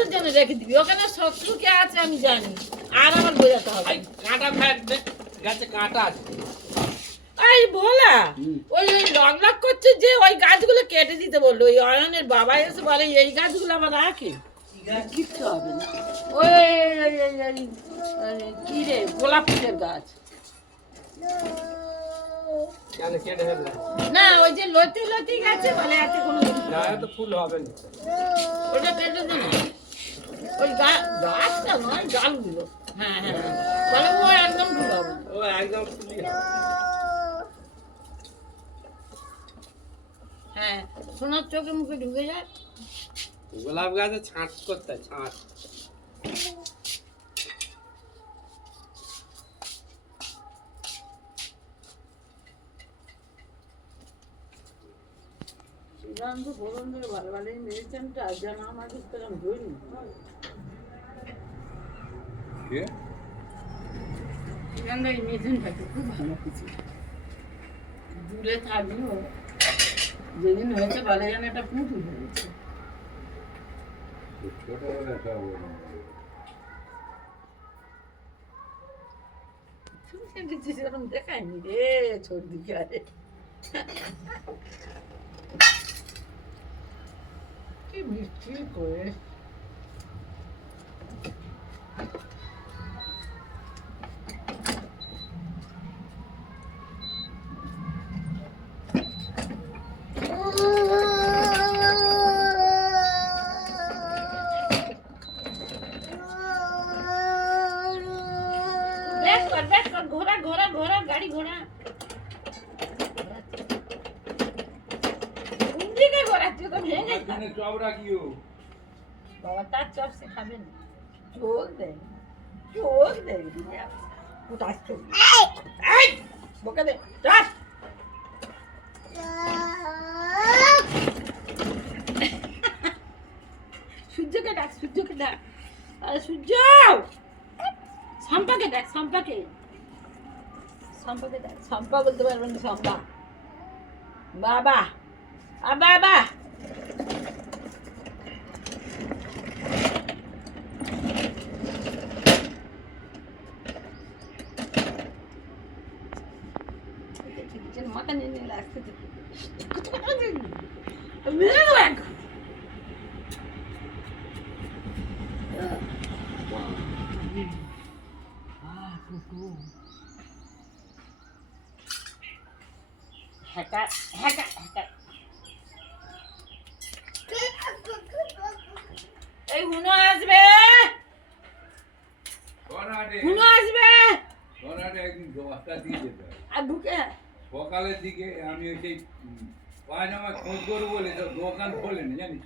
আমাদের জন্য রেখে দিবি, ওখানে শত্রু কে আছে আমি জানি, আর আমার বোঝাতে হবে। কাঁটা গাছে কাঁটা আছে। এই ভোলা, ওই ওই লগ লগ করছে যে ওই গাছগুলো কেটে দিতে বললো, ওই অয়নের বাবা এসে বলে এই গাছগুলো আবার রাখে, কিচ্ছু হবে না। ওই কি রে, গোলাপ ফুলের গাছ কেটে ফেললাম না, ওই যে লতি লতি গাছে বলে এত কোনো না, তো ফুল হবে না। ওটা কেটে দিন, ওই গাছটা নয় ডালগুলো। হ্যাঁ হ্যাঁ বলে ও একদম ফুল হবে। ও একদম ফুলই হবে। হ্যাঁ সোনার চোখে মুখে ঢুকে যায়। গোলাপ গাছে ছাঁট করতে হয়, ছাঁট। সিদ্ধান্ত বরণ ধরে ভালো ভালোই মেডিসিনটা যেন আমাদের তো আমি ধরিনি। সিদ্ধান্ত এই মেডিসিনটাকে খুব ভালো কিছু দূরে থাকলেও যেদিন হয়েছে বলে যেন একটা পুঁটুল হয়েছে। সেরকম দেখায়নি রে সর্দি গায়ে। কি মিষ্টি করে ঘোড়া ঘোড়া ঘোড়া গাড়ি ঘোড়া দিকে ঘোরাচ্ছি তো ভেঙে চপ রাখিও বাবা, তার চপ সে খাবে না, চোখ দেয় চোখ দেয় কোথায় বোকা দে চপ। সূর্যকে ডাক, সূর্যকে ডাক, আরে সূর্য, সম্পাকে ডাক, সম্পাকে সম্পাকে ডাক। সম্পা বলতে পারবেন না, সম্পা বাবা আ বাবা। মাথা নিয়ে নিয়ে আসতে মেরে দেবো এক। হ্যাকা হ্যাকা হ্যাকা। এই হুনো আসবে, হুনো আসবে আর ঢুকে সকালের দিকে আমি ওই সেই পায়জামা খোঁজ করবো বলে তো দোকান খোলে না জানিস।